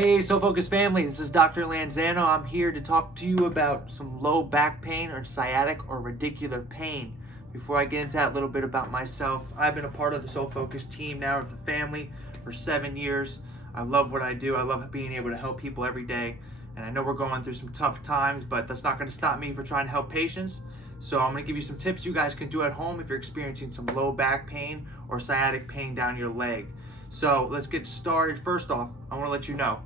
Hey, Focus family, this is Dr. Lanzano. I'm here to talk to you about some low back pain or sciatic or radicular pain. Before I get into that, a little bit about myself. I've been a part of the Focus team now of the family for 7 years. I love what I do. I love being able to help people every day. And I know we're going through some tough times, but that's not going to stop me from trying to help patients. So I'm going to give you some tips you guys can do at home if you're experiencing some low back pain or sciatic pain down your leg. So let's get started. First off, I want to let you know,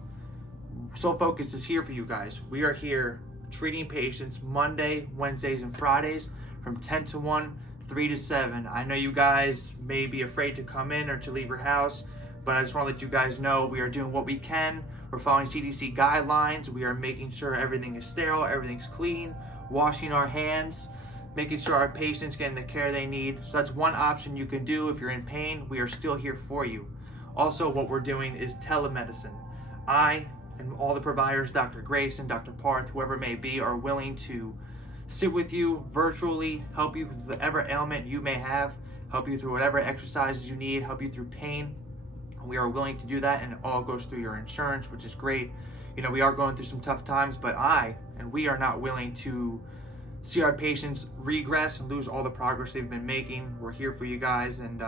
Focus is here for you guys. We are here treating patients Monday, Wednesdays, and Fridays from 10 to 1, 3 to 7. I know you guys may be afraid to come in or to leave your house, but I just want to let you guys know we are doing what we can. We're following CDC guidelines. We are making sure everything is sterile, everything's clean, washing our hands, making sure our patients getting the care they need. So that's one option you can do if you're in pain. We are still here for you. Also, what we're doing is telemedicine. I and all the providers, Dr. Grace and Dr. Parth, whoever it may be, are willing to sit with you virtually, help you with whatever ailment you may have, help you through whatever exercises you need, help you through pain. We are willing to do that, and it all goes through your insurance, which is great. You know, we are going through some tough times, but we are not willing to see our patients regress and lose all the progress they've been making. We're here for you guys, and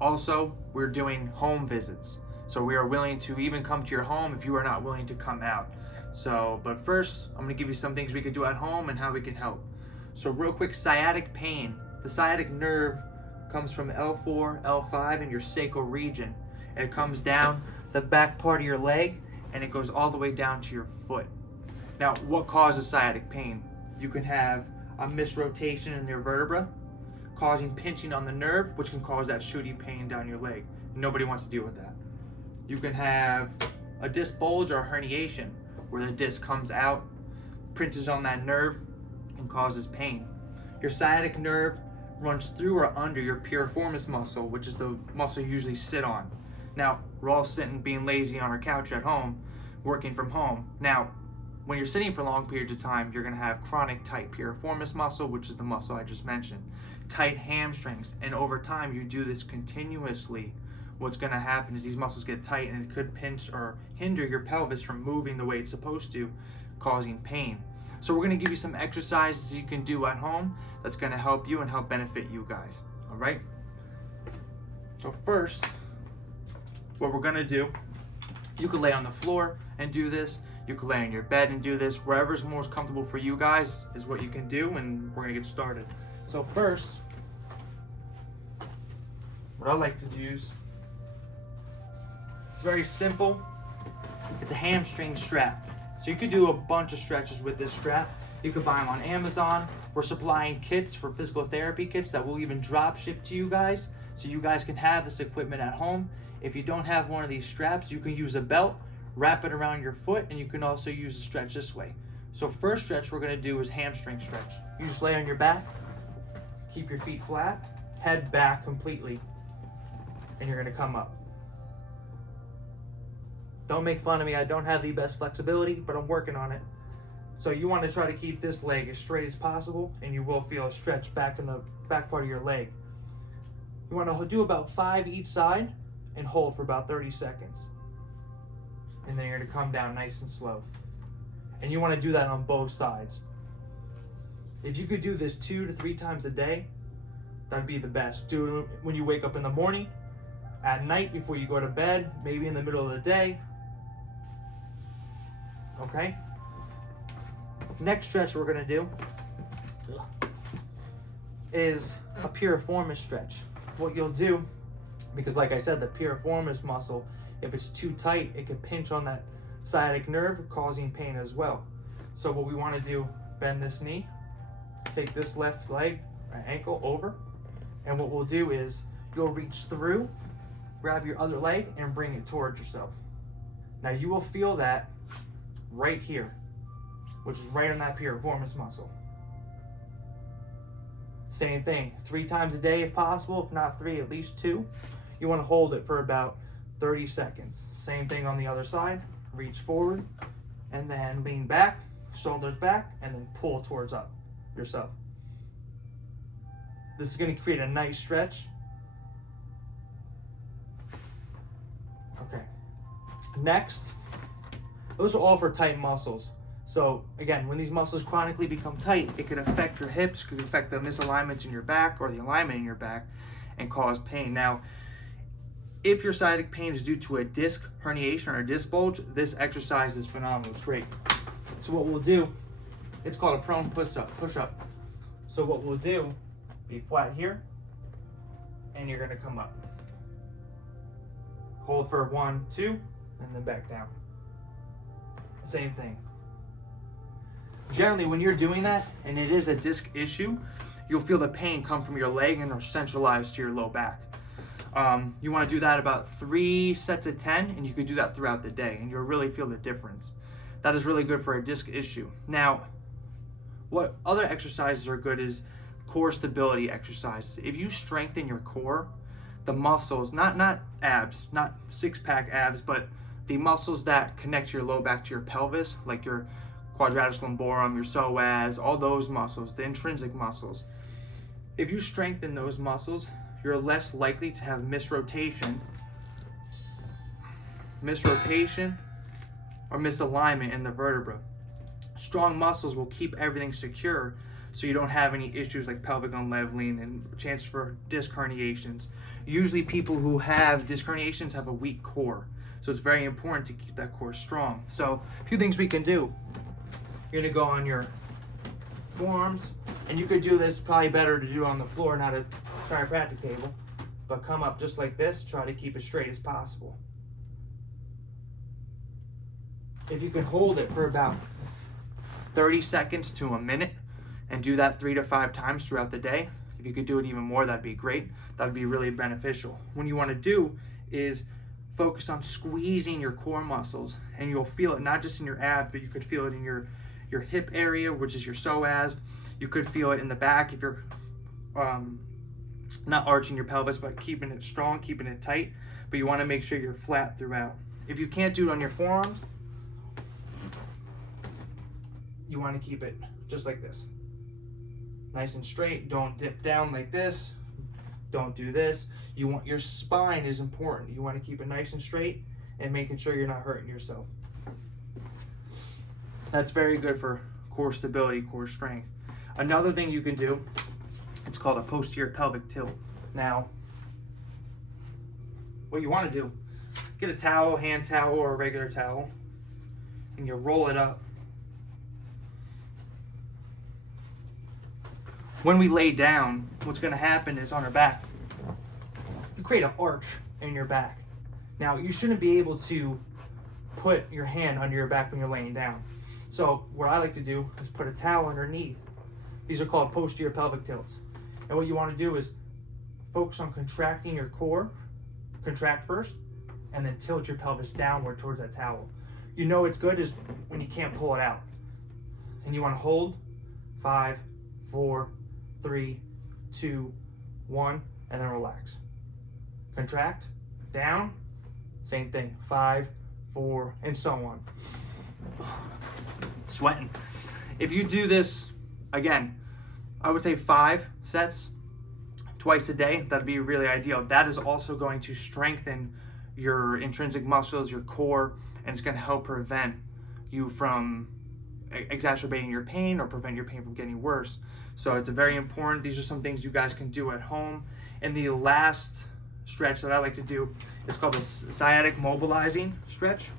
also we're doing home visits. So we are willing to even come to your home if you are not willing to come out. So, but first, I'm gonna give you some things we could do at home and how we can help. So real quick, sciatic pain. The sciatic nerve comes from L4, L5 in your sacral region. And it comes down the back part of your leg and it goes all the way down to your foot. Now, what causes sciatic pain? You can have a misrotation in your vertebra, causing pinching on the nerve, which can cause that shooty pain down your leg. Nobody wants to deal with that. You can have a disc bulge or a herniation, where the disc comes out, pinches on that nerve, and causes pain. Your sciatic nerve runs through or under your piriformis muscle, which is the muscle you usually sit on. Now, we're all sitting being lazy on our couch at home, working from home. Now, when you're sitting for long periods of time, you're gonna have chronic tight piriformis muscle, which is the muscle I just mentioned, tight hamstrings, and over time you do this continuously. What's gonna happen is these muscles get tight and it could pinch or hinder your pelvis from moving the way it's supposed to, causing pain. So we're gonna give you some exercises you can do at home that's gonna help you and help benefit you guys, all right? So first, what we're gonna do, you could lay on the floor and do this. You could lay on your bed and do this. Wherever's most comfortable for you guys is what you can do, and we're gonna get started. So first, what I like to use, it's very simple. It's a hamstring strap. So you could do a bunch of stretches with this strap. You could buy them on Amazon. We're supplying kits for physical therapy kits that will even drop ship to you guys, so you guys can have this equipment at home. If you don't have one of these straps, you can use a belt, wrap it around your foot, and you can also use the stretch this way. So first stretch we're gonna do is hamstring stretch. You just lay on your back, keep your feet flat, head back completely, and you're gonna come up. Don't make fun of me, I don't have the best flexibility, but I'm working on it. So you wanna try to keep this leg as straight as possible, and you will feel a stretch back in the back part of your leg. You wanna do about 5 each side and hold for about 30 seconds. And then you're gonna come down nice and slow. And you wanna do that on both sides. If you could do this 2 to 3 times a day, that'd be the best. Do it when you wake up in the morning, at night before you go to bed, maybe in the middle of the day. Okay? Next stretch we're gonna do is a piriformis stretch. What you'll do, because like I said, the piriformis muscle, if it's too tight, it could pinch on that sciatic nerve, causing pain as well. So what we want to do, bend this knee, take this left leg or ankle over, and what we'll do is you'll reach through, grab your other leg, and bring it towards yourself. Now you will feel that right here, which is right on that piriformis muscle. Same thing, 3 times a day if possible, if not 3, at least 2. You want to hold it for about 30 seconds. Same thing on the other side. Reach forward and then lean back, shoulders back, and then pull towards up yourself. This is going to create a nice stretch. Okay. Next, Those are all for tight muscles. So again, when these muscles chronically become tight, it can affect your hips, could affect the misalignments in your back or the alignment in your back and cause pain. Now, if your sciatic pain is due to a disc herniation or a disc bulge, this exercise is phenomenal. It's great. So what we'll do, it's called a prone push-up. So what we'll do, be flat here, and you're gonna come up. Hold for 1, 2, and then back down. Same thing. Generally, when you're doing that, and it is a disc issue, you'll feel the pain come from your leg and are centralized to your low back. You want to do that about 3 sets of 10, and you could do that throughout the day, and you'll really feel the difference. That is really good for a disc issue. Now, what other exercises are good is core stability exercises. If you strengthen your core, the muscles, not abs, not six-pack abs, but the muscles that connect your low back to your pelvis, like your quadratus lumborum, your psoas, all those muscles, the intrinsic muscles. If you strengthen those muscles, you're less likely to have misrotation or misalignment in the vertebra. Strong muscles will keep everything secure so you don't have any issues like pelvic unleveling and chance for disc herniations. Usually people who have disc herniations have a weak core, so it's very important to keep that core strong. So a few things we can do. You're gonna go on your forearms, and you could do this probably better to do on the floor, not a chiropractic table, but come up just like this, try to keep as straight as possible. If you can hold it for about 30 seconds to a minute and do that 3 to 5 times throughout the day, if you could do it even more, that'd be great. That'd be really beneficial. What you want to do is focus on squeezing your core muscles, and you'll feel it not just in your abs, but you could feel it in your hip area, which is your psoas. You could feel it in the back if you're not arching your pelvis, but keeping it strong, keeping it tight. But you want to make sure you're flat throughout. If you can't do it on your forearms, you want to keep it just like this. Nice and straight. Don't dip down like this. Don't do this. Your spine is important. You want to keep it nice and straight and making sure you're not hurting yourself. That's very good for core stability, core strength. Another thing you can do, it's called a posterior pelvic tilt. Now, what you want to do, get a towel, hand towel, or a regular towel, and you roll it up. When we lay down, what's going to happen is on our back, you create an arch in your back. Now, you shouldn't be able to put your hand under your back when you're laying down. So what I like to do is put a towel underneath. These are called posterior pelvic tilts. And what you want to do is focus on contracting your core, contract first, and then tilt your pelvis downward towards that towel. You know it's good is when you can't pull it out. And you want to hold 5, 4, 3, 2, 1, and then relax. Contract, down, same thing, 5, 4, and so on. Sweating. If you do this, again, I would say 5 sets twice a day, that'd be really ideal. That is also going to strengthen your intrinsic muscles, your core, and it's going to help prevent you from exacerbating your pain or prevent your pain from getting worse. So it's very important. These are some things you guys can do at home. And the last stretch that I like to do is called the Sciatic Mobilising stretch.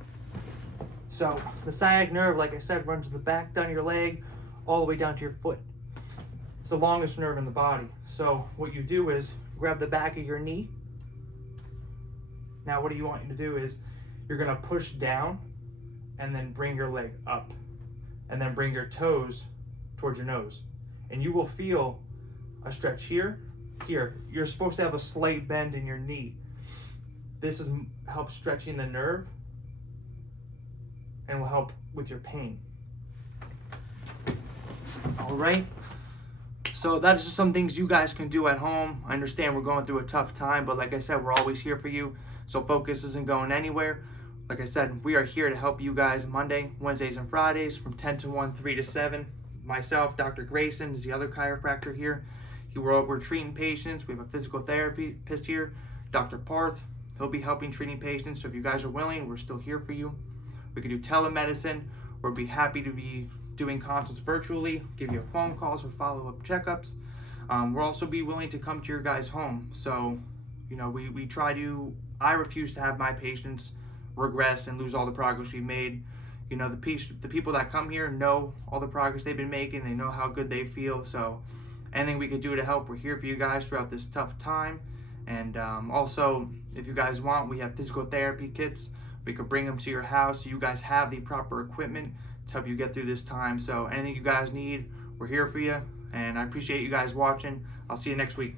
So the sciatic nerve, like I said, runs to the back, down your leg, all the way down to your foot. It's the longest nerve in the body. So what you do is grab the back of your knee. Now what you want to do is you're going to push down and then bring your leg up. And then bring your toes towards your nose. And you will feel a stretch here, here. You're supposed to have a slight bend in your knee. This helps stretching the nerve and will help with your pain. All right. So that is just some things you guys can do at home. I understand we're going through a tough time, but like I said, we're always here for you. So Focus isn't going anywhere. Like I said, we are here to help you guys Monday, Wednesdays, and Fridays from 10 to 1, 3 to 7. Myself, Dr. Grayson, is the other chiropractor here. We're treating patients. We have a physical therapist here, Dr. Parth. He'll be helping treating patients. So if you guys are willing, we're still here for you. We could do telemedicine, or be happy to be doing consults virtually, give you phone calls or follow-up checkups. We'll also be willing to come to your guys' home. So, I refuse to have my patients regress and lose all the progress we've made. The people that come here know all the progress they've been making. They know how good they feel. So anything we could do to help, we're here for you guys throughout this tough time. And also, if you guys want, we have physical therapy kits. We could bring them to your house so you guys have the proper equipment to help you get through this time. So anything you guys need, we're here for you. And I appreciate you guys watching. I'll see you next week.